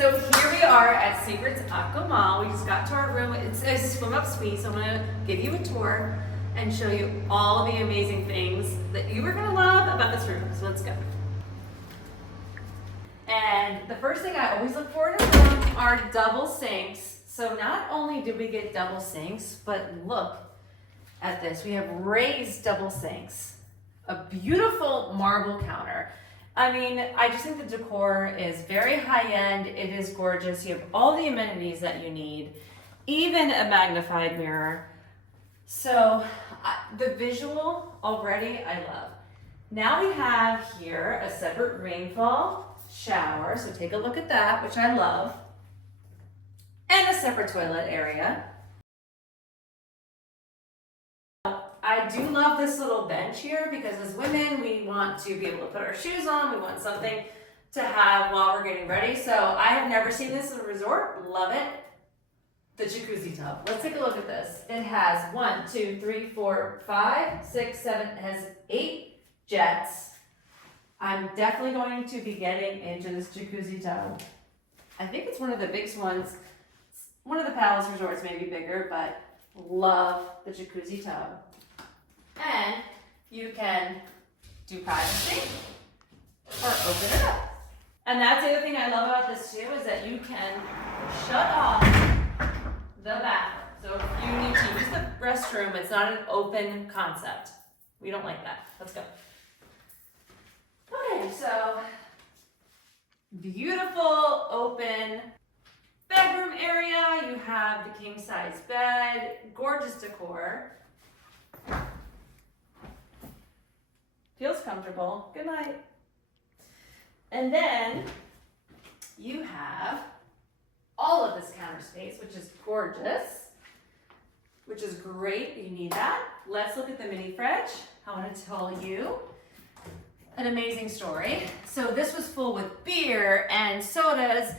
So here we are at Secrets Akumal. We just got to our room. It's a swim up suite, so I'm gonna give you a tour and show you all the amazing things that you are gonna love about this room. So let's go. And the first thing I always look for in a room are double sinks. So not only did we get double sinks, but look at this. We have raised double sinks, a beautiful marble counter. I mean, I just think the decor is very high end. It is gorgeous. You have all the amenities that you need, even a magnified mirror. So the visual already I love. Now we have here a separate rainfall shower. So take a look at that, which I love. And a separate toilet area. I do love this little bench here because as women, we want to be able to put our shoes on. We want something to have while we're getting ready. So I have never seen this in a resort. Love it. The jacuzzi tub. Let's take a look at this. It has 1, 2, 3, 4, 5, 6, 7. It has 8 jets. I'm definitely going to be getting into this jacuzzi tub. I think it's one of the biggest ones. One of the Palace resorts may be bigger, but love the jacuzzi tub. And you can do privacy or open it up. And that's the other thing I love about this too, is that you can shut off the bathroom. So if you need to use the restroom, it's not an open concept. We don't like that. Let's go. Okay, so beautiful open bedroom area. You have the king size bed, gorgeous decor. Feels comfortable. Good night. And then you have all of this counter space, which is gorgeous, which is great. You need that. Let's look at the mini fridge. I want to tell you an amazing story. So this was full with beer and sodas.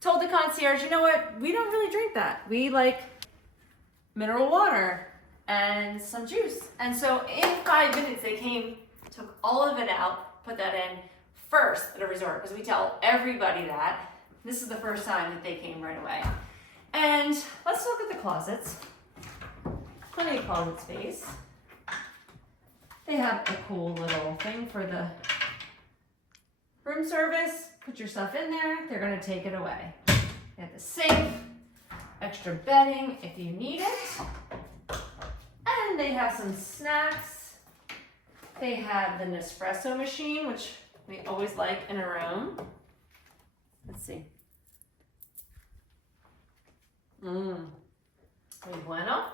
Told the concierge, you know what? We don't really drink that. We like mineral water and some juice. And so in 5 minutes, they came, took all of it out, put that in first at a resort, because we tell everybody that. This is the first time that they came right away. And let's look at the closets. Plenty of closet space. They have a cool little thing for the room service. Put your stuff in there. They're gonna take it away. They have the sink, extra bedding if you need it. And they have some snacks. They have the Nespresso machine, which we always like in a room. Let's see. Muy bueno.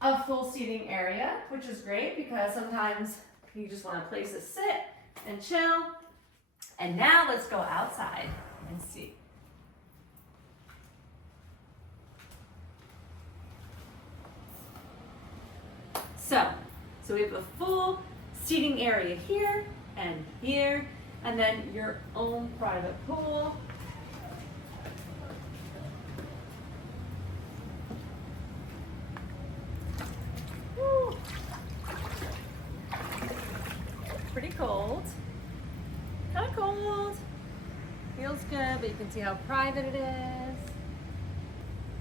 A full seating area, which is great because sometimes you just want a place to sit and chill. And now let's go outside and see. So we have a full seating area here, and then your own private pool. Woo. Pretty cold. Kind of cold. Feels good, but you can see how private it is.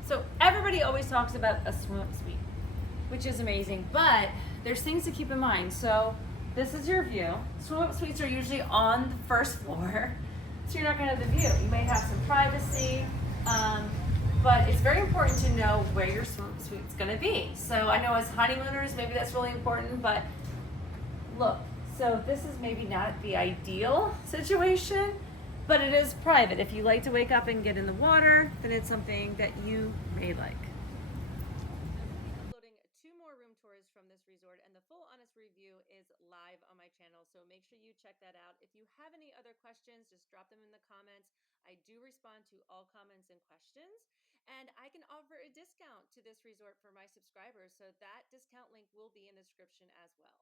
So everybody always talks about a swim-up suite, which is amazing, but there's things to keep in mind. So this is your view. Swim-up suites are usually on the first floor, so you're not gonna have the view. You may have some privacy, but it's very important to know where your swim-up suite's gonna be. So I know as honeymooners, maybe that's really important, but look, so this is maybe not the ideal situation, but it is private. If you like to wake up and get in the water, then it's something that you may like. Uploading 2 more room tours from this resort, and the full honest review is live on my channel, so make sure you check that out. If you have any other questions, just drop them in the comments. I do respond to all comments and questions, and I can offer a discount to this resort for my subscribers, so that discount link will be in the description as well.